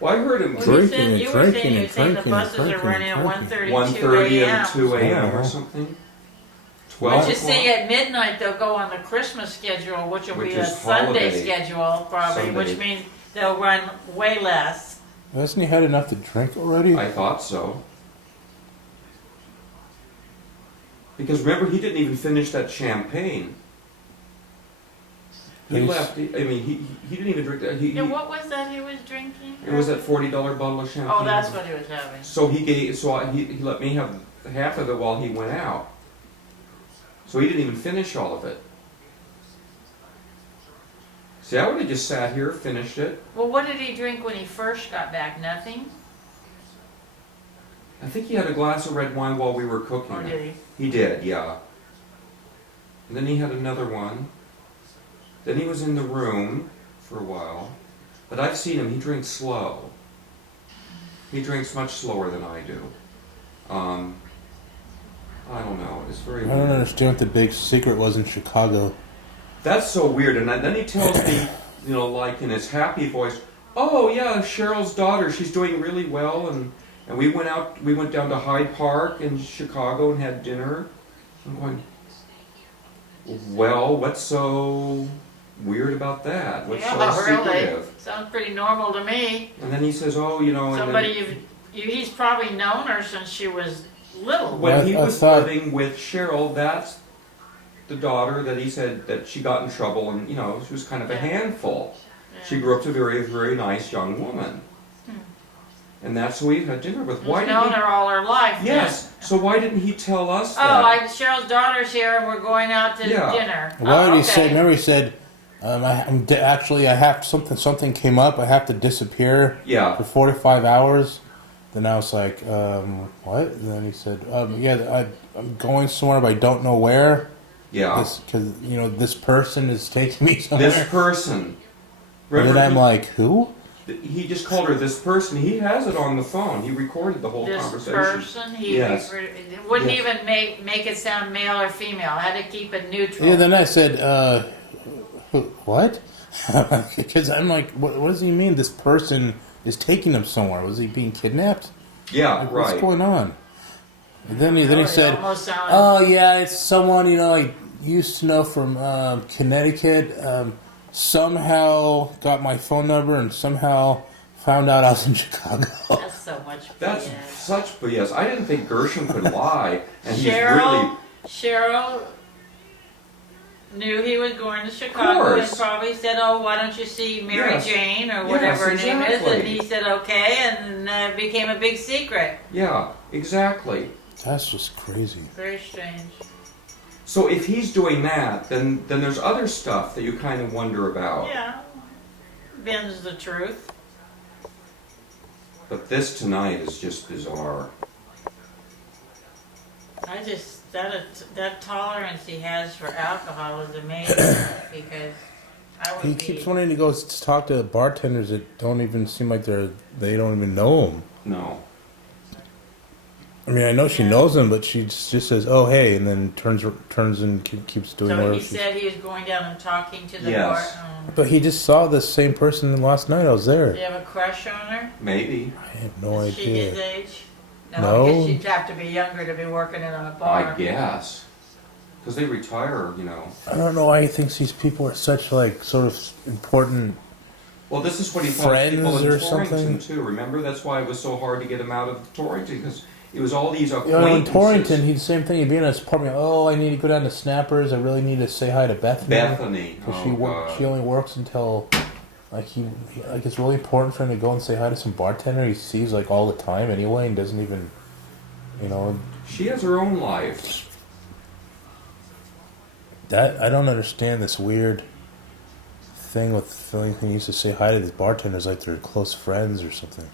Well, I heard him drinking and you drinking were saying the buses are running at 1:30 a.m. and 2 a.m. or something. 12 But you o'clock. see, at midnight they'll go on the Christmas schedule, which will Which be a is Sunday holiday. schedule, probably, Sunday. which means they'll run way less. Hasn't he had enough to drink already? I thought so. Because remember, he didn't even finish that champagne. He left. He didn't even drink that. Yeah, what was that he was drinking? It was that $40 bottle of champagne. Oh, that's what he was having. So he let me have half of it while he went out. So he didn't even finish all of it. See, I would have just sat here, finished it. Well, what did he drink when he first got back? Nothing? I think he had a glass of red wine while we were cooking. Or did he? He did, yeah. And then he had another one. Then he was in the room for a while. But I've seen him, he drinks slow. He drinks much slower than I do. I don't know, it's very I don't understand what the big secret was in Chicago. That's so weird. And then he tells me, like in his happy voice, oh yeah, Cheryl's daughter, she's doing really well. And we went down to Hyde Park in Chicago and had dinner. I'm going, well, what's so weird about that? What's so secretive? Really? Sounds pretty normal to me. And then he says, oh, somebody he's probably known her since she was little. When he was living with Cheryl, that's the daughter that he said that she got in trouble, and she was kind of a handful. Yeah. She grew up to be a very, very nice young woman. And that's who we had dinner with. He's known her all her life. Yes. So why didn't he tell us that? Oh, Cheryl's daughter's here, and we're going out to dinner. Why did he say? Remember, he said, I have something came up. I have to disappear. Yeah. For 45 hours. Then I was like, what? And then he said, I'm going somewhere, but I don't know where. Yeah. Because this person is taking me somewhere. This person. And then I'm like, who? He just called her this person. He has it on the phone. He recorded the whole conversation. This person? Yes. Wouldn't even make it sound male or female. Had to keep it neutral. Yeah, then I said, what? Because I'm like, what does he mean this person is taking him somewhere? Was he being kidnapped? Yeah, right. What's going on? And then he said, oh, yeah, it's someone, I used to know from Connecticut. Somehow got my phone number and somehow found out I was in Chicago. That's so much BS. That's such BS. I didn't think Gershom could lie. And Cheryl knew he was going to Chicago and probably said, oh, why don't you see Mary Jane or whatever her name is? And he said, okay, and it became a big secret. Yeah, exactly. That's just crazy. Very strange. So if he's doing that, then there's other stuff that you kind of wonder about. Yeah. Ben's the truth. But this tonight is just bizarre. That tolerance he has for alcohol is amazing because he keeps wanting to go talk to bartenders that don't even seem like they don't even know him. No. I mean, I know she knows him, but she just says, "Oh, hey," and then turns and keeps doing. So he said he was going down and talking to the bar. But he just saw the same person last night. I was there. Do you have a crush on her? Maybe. I have no idea. Is she his age? No. I guess she'd have to be younger to be working in a bar. I guess. Because they retire, I don't know why he thinks these people are such, sort of important. Well, this is what he thought of people in or Torrington, something. too. Remember? That's why it was so hard to get him out of Torrington, because it was all these acquaintances. In Torrington, he'd the same thing. He'd be in his apartment. Oh, I need to go down to Snappers. I really need to say hi to Bethany. Because she only works until, it's really important for him to go and say hi to some bartender he sees, all the time anyway, and doesn't even, She has her own life. I don't understand this weird thing with feeling he used to say hi to these bartenders like they're close friends or something.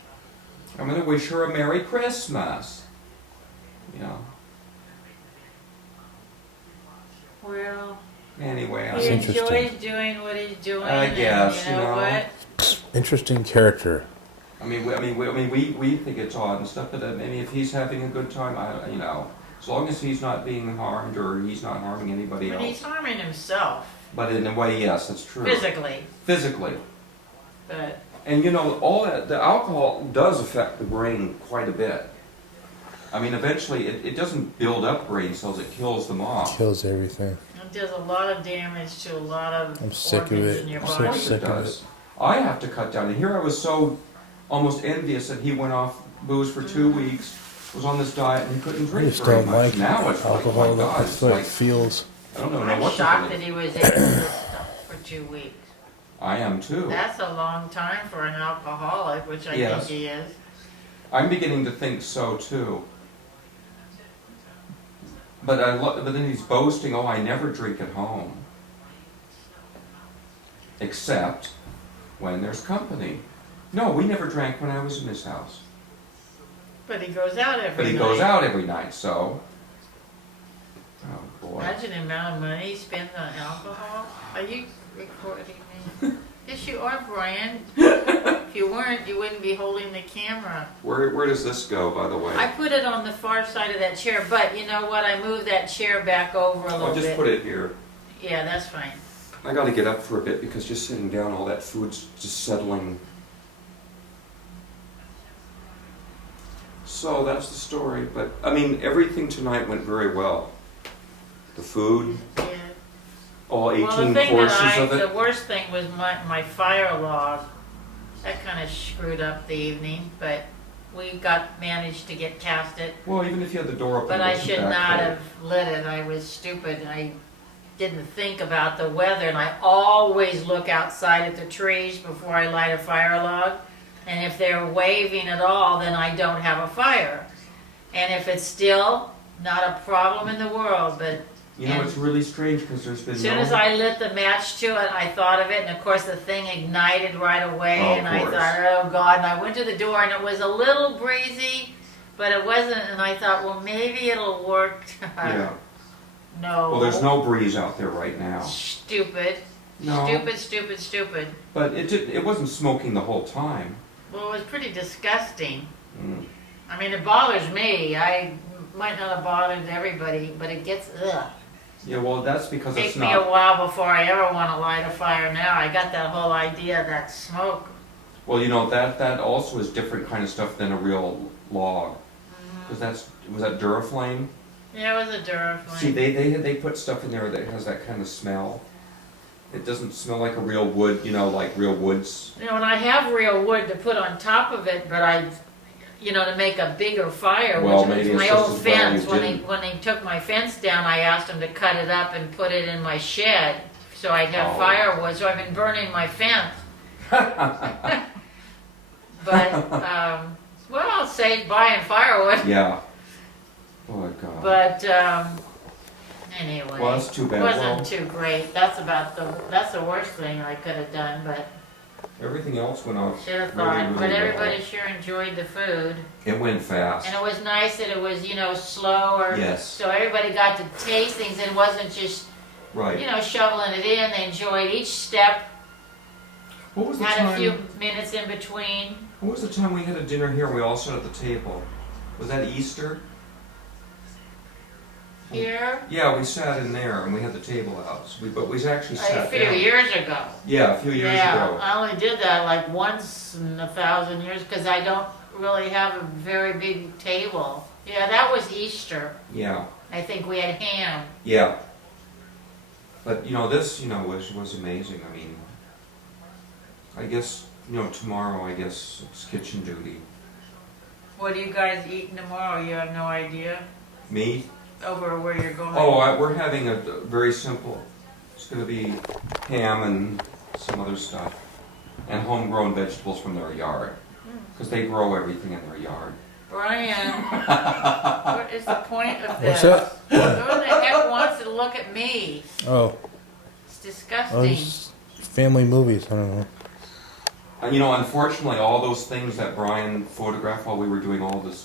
I'm going to wish her a Merry Christmas. Well, anyway, he enjoys doing what he's doing. I guess, and you know what? Interesting character. I mean, we think it's odd and stuff, but if he's having a good time, as long as he's not being harmed or he's not harming anybody else. He's harming himself. But in a way, yes, that's true. Physically. Physically. But And you know, all that, the alcohol does affect the brain quite a bit. I mean, eventually it doesn't build up brain cells, it kills them off. Kills everything. It does a lot of damage to a lot of I'm sick of organs it. in your I'm Of body. course it does. I have to cut down. And here I was so almost envious that he went off booze for 2 weeks, was on this diet, and he couldn't I drink just very don't much. like Now it's like, oh alcohol. my God, That's it's the way like, it feels. I don't know I'm what to shocked that believe. he was able to do this stuff for 2 weeks. I am too. That's a long time for an alcoholic, which I Yes. think he is. I'm beginning to think so too. But but then he's boasting, oh, I never drink at home. Except when there's company. No, we never drank when I was in his house. But he goes out every night. But he goes out every night, so. Oh boy. Imagine the amount of money he spends on alcohol. Are you recording me? Yes, you are, Brian. If you weren't, you wouldn't be holding the camera. Where does this go, by the way? I put it on the far side of that chair, but you know what? I moved that chair back over a little I'll just bit. put it here. Yeah, that's fine. I got to get up for a bit because just sitting down, all that food's just settling. So that's the story. But I mean, everything tonight went very well. The food, Yeah. all 18 Well, the thing courses that of it. the worst thing was my fire log. That kind of screwed up the evening, but we managed to get past it. Well, even if you had the door open, But it I wasn't should that not cold. have lit it. I was stupid and I didn't think about the weather. And I always look outside at the trees before I light a fire log. And if they're waving at all, then I don't have a fire. And if it's still, not a problem in the world. But You know, it's really strange because there's been as soon as I lit the match to it, I thought of it, and of course the thing ignited right away, Oh, of and I course. thought, oh God, and I went to the door, and it was a little breezy, but it wasn't, and I thought, well, maybe it'll work. Yeah. No. Well, there's no breeze out there right now. Stupid. No. Stupid. But it wasn't smoking the whole time. Well, it was pretty disgusting. Mm. I mean, it bothers me. I might not have bothered everybody, but it gets, ugh. Yeah, well, that's because It it's takes me a not. while before I ever want to light a fire now. I got that whole idea of that smoke. Well, you know that also is different kind of stuff than a real log. Because was that Duraflame? Yeah, it was a Duraflame. See, they put stuff in there that has that kind of smell. It doesn't smell like a real wood, you know, like real woods. You know, and I have real wood to put on top of it, but to make a bigger fire, Well, which maybe was my it's just old as well fence. you When they didn't. took my fence down, I asked them to cut it up and put it in my shed so I'd have Oh. firewood. So I've been burning my fence. But well, save buying firewood. Yeah. Oh God. But anyway, Well, that's too bad. it wasn't Well- too great. That's the worst thing I could have done, but Everything else went off. should have really, thought. really But well. everybody sure enjoyed the food. It went fast. And it was nice that it was, slower. Yes. So everybody got to taste things and wasn't just, Right. shoveling it in. They enjoyed each step, What was the had a time? few minutes in between. What was the time we had a dinner here? We all sat at the table. Was that Easter? Here, Yeah, we sat in there and we had the table out. But we actually a sat few down. years ago. Yeah, a few years Yeah, ago. I only did that like once in 1,000 years because I don't really have a very big table. Yeah, that was Easter. Yeah, I think we had ham. yeah. But this was amazing. I mean, I guess tomorrow it's kitchen duty. What are you guys eating tomorrow? You have no idea? Me? Over where you're going? Oh, we're having a very simple. It's going to be ham and some other stuff, and homegrown vegetables from their yard, because they grow everything in their yard. Brian, what is the point of What's this? that? Who the heck wants to look at me? Oh, It's disgusting. just family movies. I don't know. And unfortunately, all those things that Brian photographed while we were doing all the stories.